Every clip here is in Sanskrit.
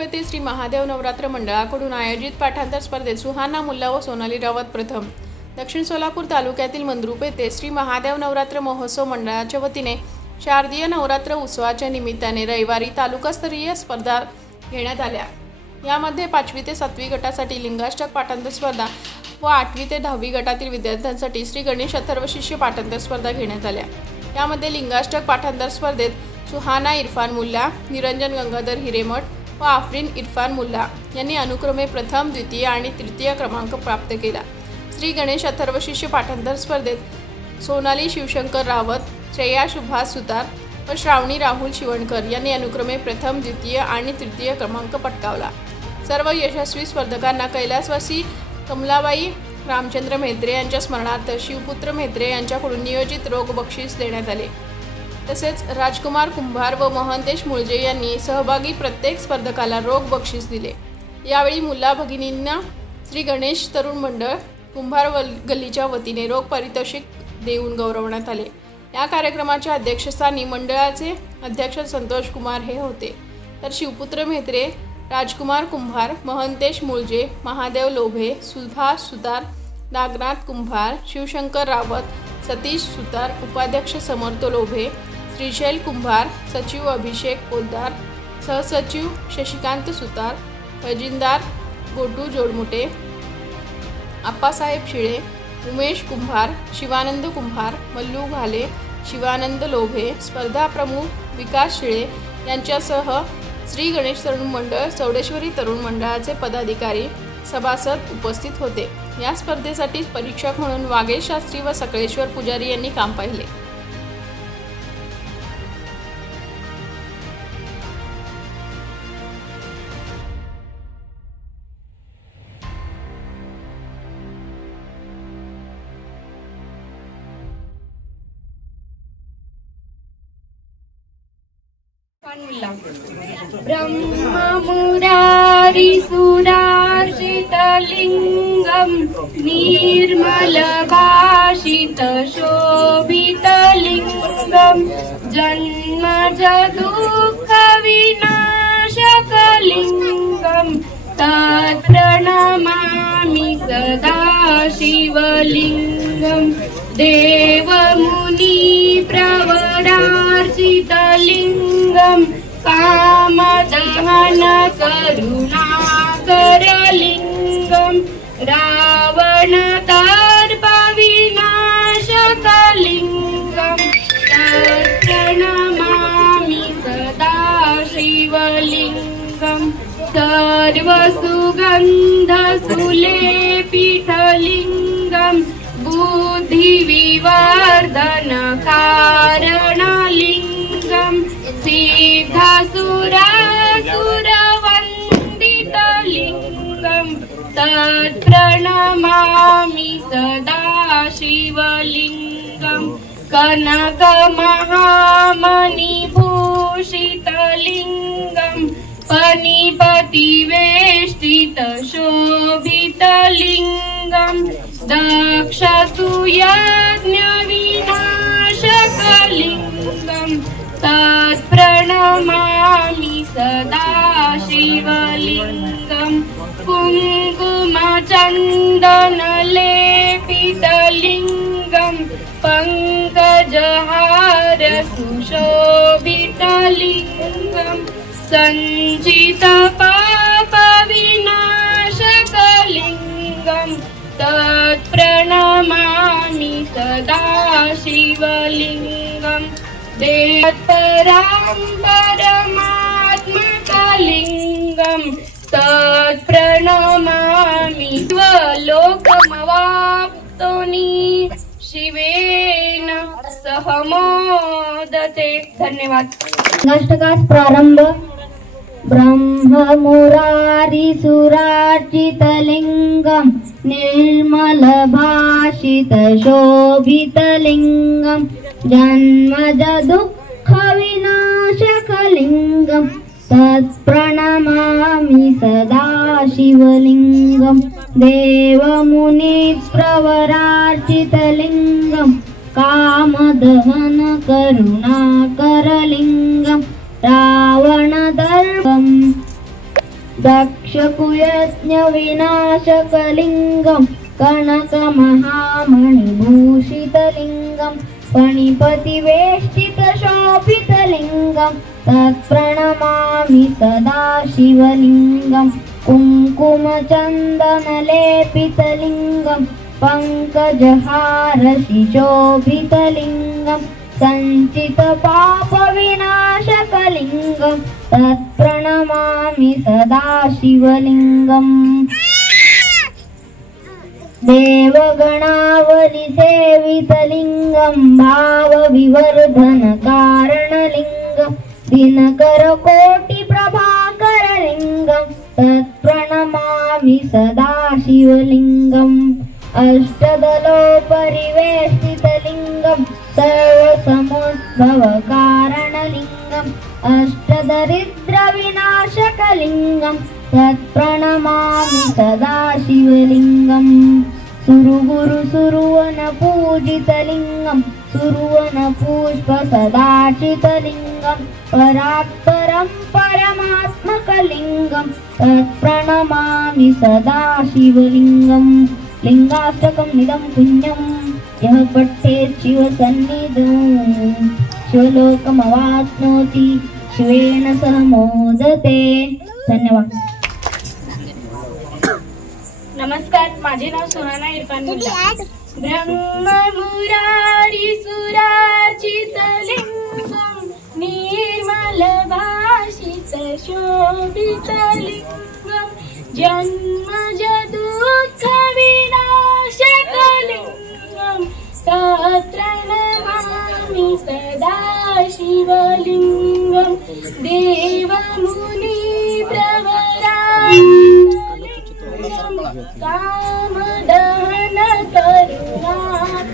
येथे श्री महादेव नवरात्र मंडळाकडून आयोजित पाठांतर स्पर्धेत सुहाना मुल्ला व सोनाली रावत प्रथम। दक्षिण सोलापूर तालुक्यातील मंद्रुप येथे श्री महादेव नवरात्र महोत्सव मंडळाच्या वतीने शारदीय नवरात्र उत्सवाच्या निमित्ताने रविवारी तालुकास्तरीय स्पर्धा घेण्यात आल्या। यामध्ये 5वी ते 7वी गटासाठी लिंगाष्टक पाठांतर स्पर्धा व 8वी ते 10वी गटातील विद्यार्थ्यांसाठी श्री गणेश अथर्व शिष्य पाठांतर स्पर्धा घेण्यात आल्या। यामध्ये लिंगाष्टक पाठांतर स्पर्धेत सुहाना इरफान मुल्ला, निरंजन गंगाधर हिरेमठ व आफरीन इरफान मुल्ला यांनी अनुक्रमे प्रथम, द्वितीय आणि तृतीय क्रमांक प्राप्त केला। श्री गणेश अथर्व शिष्य पाठांतर स्पर्धेत सोनाली शिवशंकर रावत, श्रेया सुभाष सुतार व श्रावणी राहुल शिवणकर यांनी अनुक्रमे प्रथम, द्वितीय आणि तृतीय क्रमांक पटकावला। सर्व यशस्वी स्पर्धकांना कैलासवासी कमलाबाई रामचंद्र म्हेत्रे यांच्या स्मरणार्थ शिवपुत्र म्हेत्रे यांच्याकडून नियोजित रोख बक्षीस देण्यात आले। तसेच राजकुमार कुंभार व महंतेश मुळजे यांनी सहभागी प्रत्येक स्पर्धकाला रोख बक्षीस दिले। यावेळी मुल्ला भगिनींना श्री गणेश तरुण मंडळ कुंभार गल्लीच्या वतीने रोख पारितोषिक देऊन गौरवण्यात आले। या कार्यक्रमाच्या अध्यक्षस्थानी मंडळाचे अध्यक्ष संतोष कुमार हे होते, तर शिवपुत्र म्हेत्रे, राजकुमार कुंभार, महंतेश मुळजे, महादेव लोभे, सुभाष सुतार, नागनाथ कुंभार, शिवशंकर रावत, सतीश सुतार, उपाध्यक्ष समर्थ लोभे, श्रीशैल कुंभार, सचिव अभिषेक पोद्दार, सहसचिव शशिकांत सुतार, खजिनदार गोटू जोडमुटे, आप्पासाहेब शिळे, उमेश कुंभार, शिवानंद कुंभार, मल्लू घाले, शिवानंद लोभे, स्पर्धा प्रमुख विकास शिळे यांच्यासह श्री गणेश तरुण मंडळ चौडेश्वरी तरुण मंडळाचे पदाधिकारी सभासद उपस्थित होते। या स्पर्धेसाठी परीक्षक म्हणून वागेश शास्त्री व सकळेश्वर पुजारी यांनी काम पाहिले। ब्रह्ममुरारी सुरार्चितलिङ्गं निर्मलभाषित शोभितलिङ्गं जन्मजदुःखविनाशकलिङ्गं तत्प्रणमामि सदा शिवलिङ्गं देवमुनिप्रवरार्चितलिङ्गं कामदहन करुणाकरलिङ्गं रावणदर्पविनाशकलिङ्गं तत्प्रणमामि सदा शिवलिङ्गं सर्वसुगन्धसुलेपितलिङ्गं बुद्धिविवर्धनकारणलिङ्गं सिद्धासुरासुरवन्दितलिङ्गं तत्प्रणमामि सदा शिवलिङ्गं कनकमहामणिभूषितलिङ्गं फणिपतिवेष्टितशोभितलिङ्गं दक्षसूयज्ञविनाशकलिङ्गं तत्प्रणमामि सदा शिवलिङ्गं कुङ्कुमचन्दनलेपितलिङ्गं पङ्कजहार सुशोभितलिङ्गं सञ्चितपापविनाशकलिङ्गं तत्प्रणमामि सदा शिवलिङ्गं देवपरां परमात्मकलिङ्गं तत्प्रणमामि स्वलोकमवाप्तोनि शिवेन सह मोदते। धन्यवाद। नाटकास प्रारंभ। ब्रह्ममुरारी सुरार्चितलिङ्गं निर्मलभाषित शोभितलिङ्गं जन्मजदुःखविनाशकलिङ्गं तत्प्रणमामि सदा शिवलिङ्गं देवमुनिप्रवरार्चितलिङ्गं कामदहन करुणाकरलिङ्गं रावणदर्पं दक्षकुयज्ञविनाशकलिङ्गं कनकमहामणिभूषितलिङ्गं फणिपतिवेष्टितशोभितलिङ्गं तत्प्रणमामि सदा शिवलिङ्गं कुङ्कुमचन्दनलेपितलिङ्गं पङ्कजहारशिशोभितलिङ्गं सञ्चितपापविनाशकलिङ्गं तत्प्रणमामि सदा शिवलिङ्गम् देवगणावलिसेवितलिङ्गं भावविवर्धनकारणलिङ्गं दिनकरकोटिप्रभाकरलिङ्गं तत्प्रणमामि सदा शिवलिङ्गम् अष्टदलोपरिवेष्टितलिङ्गं सर्वसमुद्भवकारणलिङ्गम् अष्टदरिद्रविनाशकलिङ्गं तत्प्रणमामि सदा शिवलिङ्गम् सुरगुरुसुरुवनपूजितलिङ्गं सुरुवनपुष्पसदाचितलिङ्गं परात्परं परमात्मकलिङ्गं तत्प्रणमामि सदा शिवलिङ्गम् लिङ्गाष्टकं निदं पुण्यं यः पठेत् शिवसन्निधौ शिवलोकमवाप्नोति शिवेन सह मोदते। धन्यवाद। नमस्कार, माझे नाव सुहाना इरफान मुल्ला। ब्रह्ममुरारी सुरार्चितलिङ्गं निर्मलभाषित शोभितलिङ्गं जन्मजदुःखविनाशकलिङ्गं तत्प्रणमामि सदा शिवलिङ्गं कामदहन करुणाकरलिङ्गं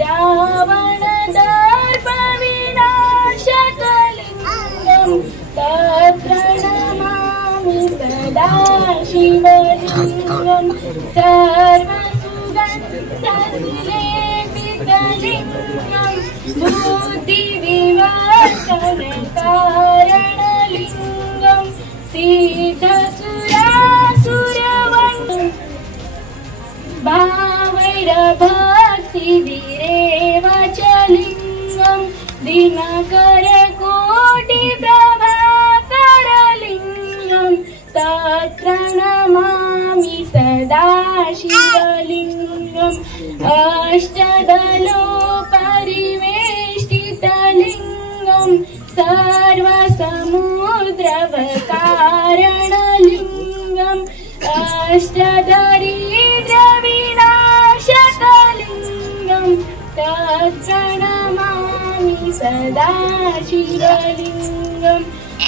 रावणदर्पविनाशकलिङ्गं तत्प्रणमामि सदा शिवलिङ्गं सर्वसुगन्धलेपितलिङ्गं बुद्धिविवर्धनकारणलिङ्गं सिद्धसुरासुरवन्द्यं भावैरभक्तिभिरेव च लिङ्गं दिनकरकोटिप्रभाकरलिङ्गं तत्प्रणमामि सदा शिवलिङ्गम् अष्टदलोपरिवेष्टितलिङ्गं सर्वसमुद्रवकारणलिङ्गं अष्टदरिद्रविनाशकलिङ्गं तत्प्रणमामि सदा शिवलिङ्गं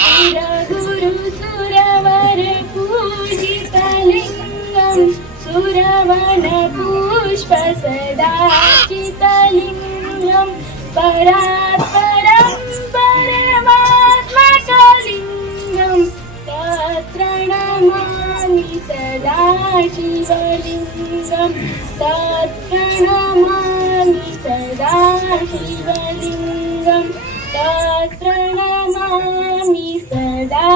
सुरगुरुसुरवरपूजितलिङ्गं सुरवनपुष्पसदाचितलिङ्गं परात्परं परमात्मकलिङ्गं तत्प्रणमामि सदा शिवलिङ्गं तत्प्रणमामि सदा शिवलिङ्गं तत्प्रणमामि सदा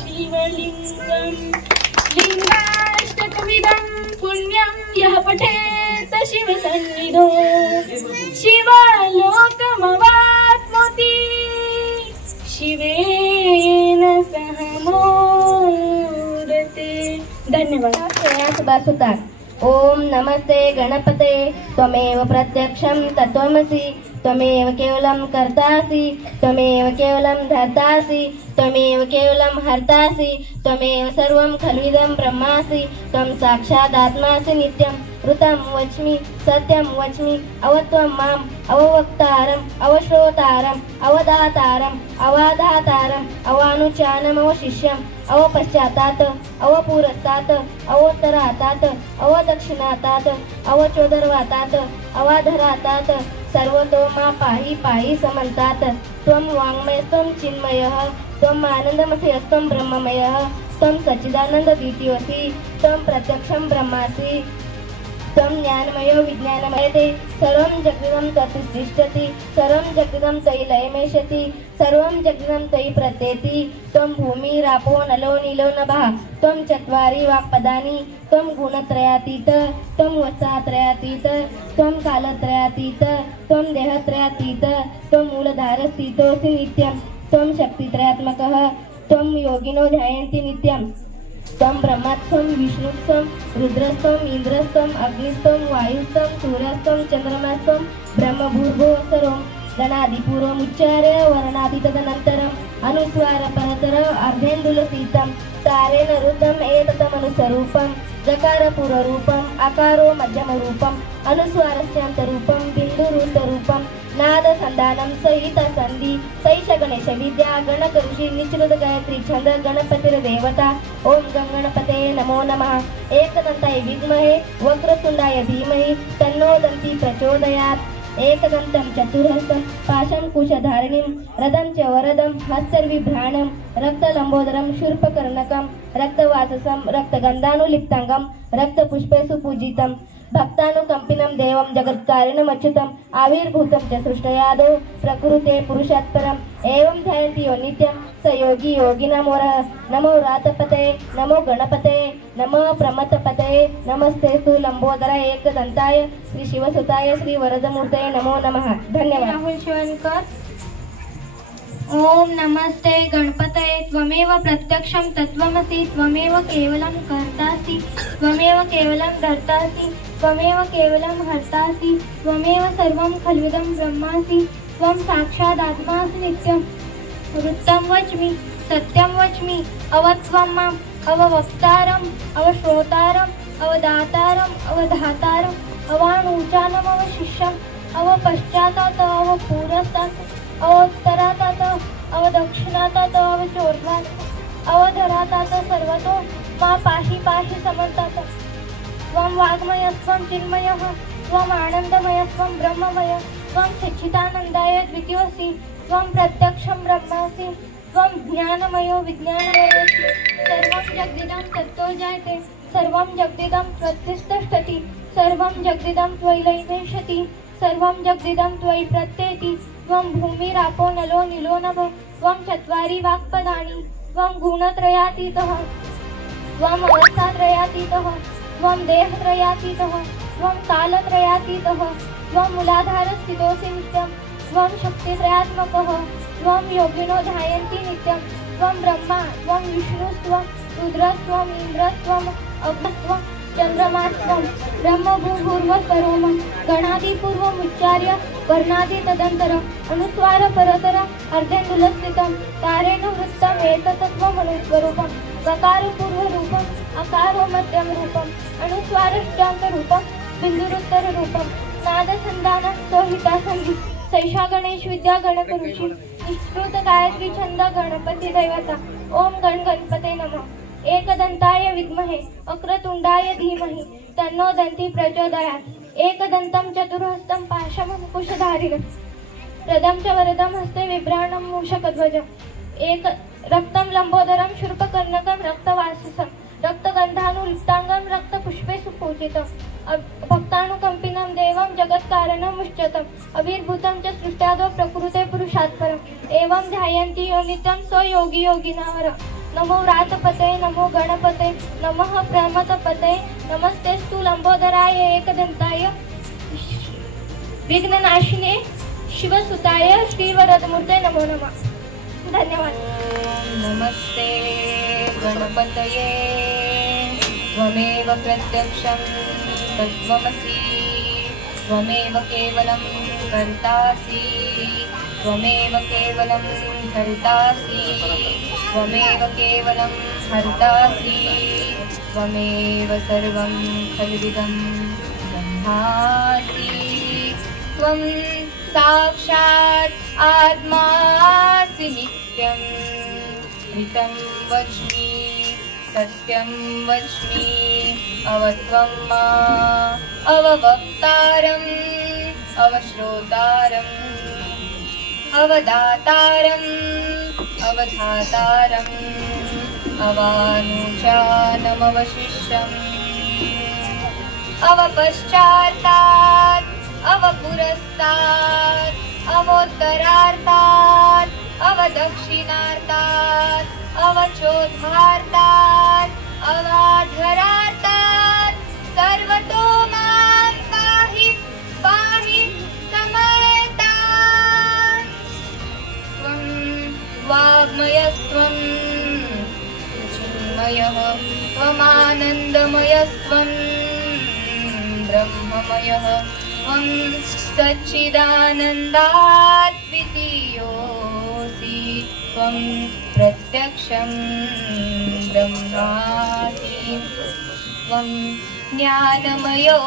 शिवलिङ्गम् लिङ्गाष्टकमिदं पुण्यं यः पठेत् शिवसन्निधौ शिवलोकमवाप्नोति शिवेन सह मोदते। धन्यवाद। सुधार। ओम नमस्ते गणपते त्वमेव प्रत्यक्षं तत्त्वमसि त्वमेव केवलं कर्तासि त्वमेव केवलं धर्तासि त्वमेव केवलं हर्तासि त्वमेव सर्वं खल्विदं ब्रह्मासि त्वं साक्षादात्मासि नित्यं ऋतं वच्मि सत्यं वच्मि अवत्वं माम् अववक्तारम् अवश्रोतारम् अवदातारम् अवाधातारम् अवानुचानम् अवशिष्यम् अवपश्चातात् अवपुरस्तात् अवोत्तरातात् अवदक्षिणातात् अवचोदर्वातात् अवाधरातात् सर्वतो मा पाहि पाहि समन्तात् त्वं वाङ्मयस्त्वं चिन्मयः त्वम् आनन्दमसि अस्त्वं ब्रह्ममयः त्वं सच्चिदानन्दद्वितीयोऽसि त्वं प्रत्यक्षं ब्रह्मासि त्वं ज्ञानमयो विज्ञानमयते सर्वं जगदिदं तत्तिष्ठति सर्वं जगदिदं त्वयि लयमेष्यति सर्वं जगदिदं त्वयि प्रत्येति त्वं भूमिरापो नलो नीलो नभः त्वं चत्वारि वाक्पदानि त्वं गुणत्रयातीत त्वं वस्त्रत्रयातीत त्वं कालत्रयातीत त्वं देहत्रयातीत त्वं मूलधारस्थितोऽसि नित्यं त्वं शक्तित्रयात्मकः त्वं योगिनो ध्यायन्ति नित्यं त्वं ब्रह्मत्वं विष्णुत्वं रुद्रस्त्वं इंद्रस्त्वं अग्निस्त्वं वायुस्त्वं सूर्यस्त्वं चंद्रमस्त्वं ब्रह्मभूर्भुवः सर्वं गणादिपूर्वमुच्चार्य वर्णादितदनन्तरम् अनुस्वार परतर अर्धेन्दुलसीतं तारेण रुद्धम् एततमनुस्वरूपं जकारपूर्वरूपम् आकारो मध्यमरूपम् अनुस्वारस्यान्तरूपं बिन्दुरूपरूपं नादसन्धानं सहितसन्धि सैष गणेश विद्या गणकऋषि निचृत गायत्री छंद गणपतिर्देवता ओम गणपते नमो नमः एकदन्ताय विद्महे वक्रतुण्डाय धीमहि तन्नो दन्ति प्रचोदयात् एकदन्तं चतुर्हस्तं पाशं कुशधारिणीं रदं च वरदं हस्तर्विभ्राणं रक्तलम्बोदरं शूर्पकर्णकं रक्तवाससं रक्तगन्धानुलिप्ताङ्गं रक्तपुष्पे सुपूजितं भक्तानुकंपिनं देवं जगत्कारिणमच्युतम् आविर्भूतं च सृष्टयादौ प्रकृते पुरुषात्परम् एवं ध्यायन्ति यो नित्यं स योगी योगिनामोरः नमो रातपते नमो गणपते नमो प्रमथपते नमस्तेस्तु लंबोदराय एकदन्ताय श्री शिवसुताय श्री वरदमूर्तये नमो नमः धन्यवाद। राहुल शिवनकर। ओम नमस्ते गणपतये त्वमेव प्रत्यक्षं तत्त्वमसि त्वमेव केवलं कर्तासि त्वमेव केवलं धर्तासि त्वमेव केवलं हर्तासि त्वमेव सर्वं खल्विदं ब्रह्मासि त्वं साक्षादात्मासि नित्यं वृत्तं वच्मि सत्यं वच्मि अवत्वं माम् अववक्तारम् अवश्रोतारम् अवदातारम् अवधातारम् अवाणूचानम् अवशिष्यम् अवपश्चातात् अवपूरस्तात् अवोत्तरातात् अवदक्षिणातात् अवचोर्ध्वात् अवधरातात् सर्वतो मा पाहि पाहि समर्तात् त्वं वाग्मयस्त्वं चिन्मयः त्वं आनन्दमयस्त्वं ब्रह्ममय त्वं सच्चिदानन्दाय द्वितीयसि त्वं प्रत्यक्षं ब्रह्मासि त्वं ज्ञानमयो विज्ञानमयोऽसि सर्वं जगदिदं तत्तो जायते सर्वं जगदिदं त्वत्तिष्ठति सर्वं जगदिदं त्वयि लयमेष्यति सर्वं जगदिदं त्वयि प्रत्येति त्वं भूमिरापो नलो नीलो नभः त्वं चत्वारि वाक्पदानि त्वं गुणत्रयातीतः त्वम् अवस्थात्रयातीतः त्वं देहत्रयातीतः त्वं कालत्रयातीतः त्वं मूलाधारस्थितोऽसि नित्यं त्वं शक्तित्रयात्मकः त्वं योगिनो ध्यायन्ति नित्यं त्वं ब्रह्मा त्वं विष्णुस्त्वं रुद्रस्त्वं इन्द्रस्त्वं अग्निस्त्वं चन्द्रमास्त्वं ब्रह्मभूर्भुवस्वरूपं गणादिपूर्वमुच्चार्य वर्णादितदन्तरम् अनुस्वार परतर अर्धेन्दुलस्थितं तारेण वृत्तम् एतत्त्वमनुस्वरूपं गकारपूर्वरूपम् अकारो मध्यमरूपम् अनुस्वारश्चान्तरूपं बिन्दुरुत्तररूपं नादसन्धानं सोहितासन्धि सैषा गणेश विद्या गणकऋषि निष्कृत गायत्री छंद गणपति देवता ओम गणपते नमः एकदन्ताय विद्महे वक्रतुण्डाय धीमहि तन्नो दन्ति प्रचोदयात् एकदन्तं चतुर्हस्तं पाशमङ्कुशधारिणं रदं च वरदं हस्ते बिभ्राणं मूषकध्वजम् एक रक्तं लंबोदरं शूर्पकर्णकं रक्तवाससं रक्तगन्धानुलिप्ताङ्गं रक्तपुष्पे सुपूजितं भक्तानुकंपिनं देवं जगत्कारणमुच्यतम् अविर्भूतं च सृष्टादौ प्रकृते पुरुषात्परम् एवं ध्यायन्ति यो नित्यं स योगी योगिनावरः नमो रातपते नमो गणपते नमः प्रमथपते नमस्तेस्तु लंबोदराय एकदन्ताय विघ्ननाशिने शिवसुताय श्रीवरदमूर्ते नमो नमः धन्यवाद। नमस्ते गणपतये त्वमेव प्रत्यक्षं तत्त्वमसि त्वमेव केवलं कर्तासि त्वमेव केवलं धर्तासि त्वमेव केवलं हर्तासि त्वमेव सर्वं खल्विदं ब्रह्मासि त्वं साक्षात् आत्मासि नित्यं ऋतं वच्मि सत्यं वच्मि अवत्वं मा अववक्तारम् अवश्रोतारम् अवदातारम् अवधातारम् अवानुचानमवशिष्यम् अवपश्चात्तात् अवपुरस्तात् अवोत्तरार्तात् अवदक्षिणार्तात् अवचोद्धार्तात् अवाधरार्तात् सर्वतो मां पाहि पाहि समर्तात्। त्वं वाग्मयस्त्वं चिन्मयः त्वमानन्दमयस्त्वं ब्रह्ममयः त्वं सच्चिदानन्दाद्वितीयोऽसि त्वं प्रत्यक्षं ब्रह्मासि त्वं ज्ञानमयो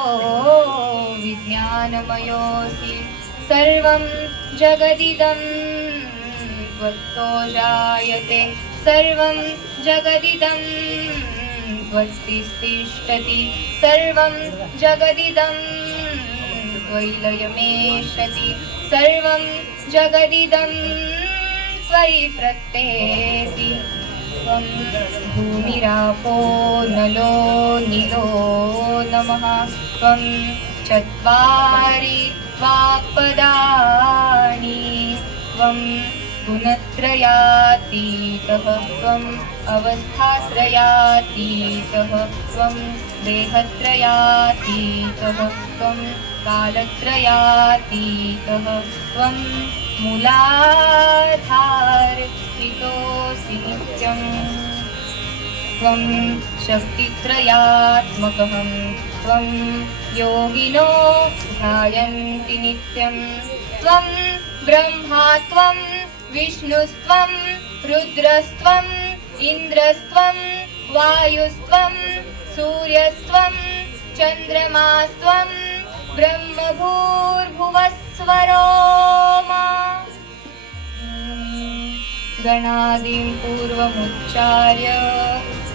विज्ञानमयोऽसि सर्वं जगदिदं त्वत्तो जायते सर्वं जगदिदं त्वत्तिष्ठति सर्वं जगदिदं त्वयि लयमेष्यति सर्वं जगदिदं त्वयि प्रत्येति त्वं भूमिरापो नलो नीलो नमः त्वं चत्वारि वाक्पदानि त्वं गुणत्रयातीतः त्वम् अवस्थात्रयातीतः त्वं देहत्रयातीतः त्वं कालत्रयातीतः त्वं मूलाधारस्थितोऽसि नित्यं त्वं शक्तित्रयात्मकः त्वं योगिनो ध्यायन्ति नित्यं त्वं ब्रह्मा त्वं विष्णुस्त्वं रुद्रस्त्वं इन्द्रस्त्वं वायुस्त्वं सूर्यस्त्वं चन्द्रमास्त्वं ब्रह्मभूर्भुवस्वरो गणादिं पूर्वमुच्चार्य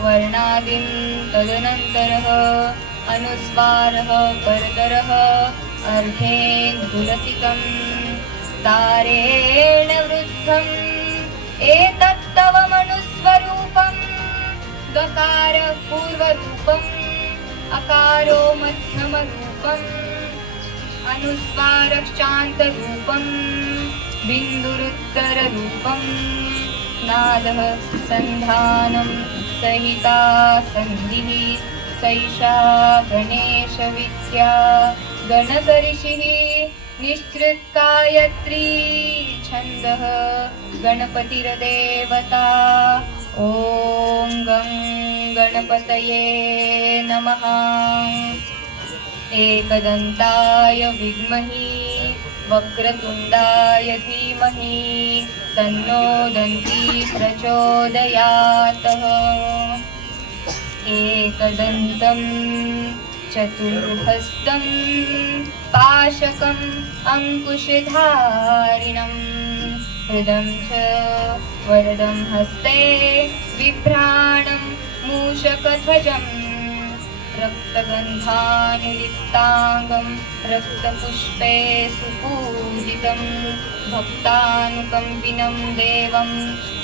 वर्णादिं तदनन्तरः अनुस्वारः परतरः अर्धेन्दुलसितं तारेण वृद्धम् एतत्तव मनुस्वरूपं गकार पूर्वरूपम् अकारो मध्यमरूपम् अनुस्वारश्चान्तरूपं बिन्दुरुत्तररूपं नादः सन्धानं सहिता सन्धिः सैषा गणेशविद्या गणकऋषिः निश्चृत्कायत्री छन्दः गणपतिर्देवता ॐ गं गणपतये नमः। एकदन्ताय विद्महे वक्रतुण्डाय धीमहि तन्नो दन्ती प्रचोदयात्। एकदन्तं चतुर्हस्तं पाशकम् अंकुशधारिणं हृदं च वरदं हस्ते बिभ्राणं मूषकध्वजम् रक्तगन्धानुलिप्ताङ्गं रक्तपुष्पे सुपूजितं भक्तानुकम्पिनं देवं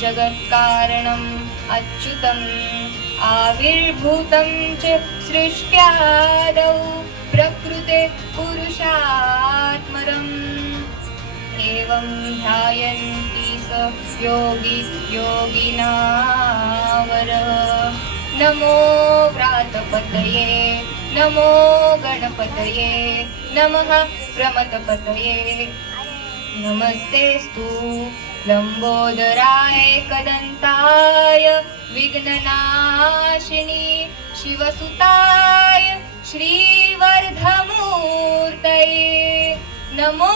जगत्कारणम् अच्युतम् आविर्भूतं च सृष्ट्यादौ प्रकृते पुरुषात्मरम् एवं ध्यायन्ति स योगी योगिनावरः। नमो व्रातपतये नमो गणपतये नमः प्रमथपतये नमस्तेस्तु लंबोदराय कदन्ताय विघ्ननाशिनी शिवसुताय श्रीवर्धमूर्तये नमो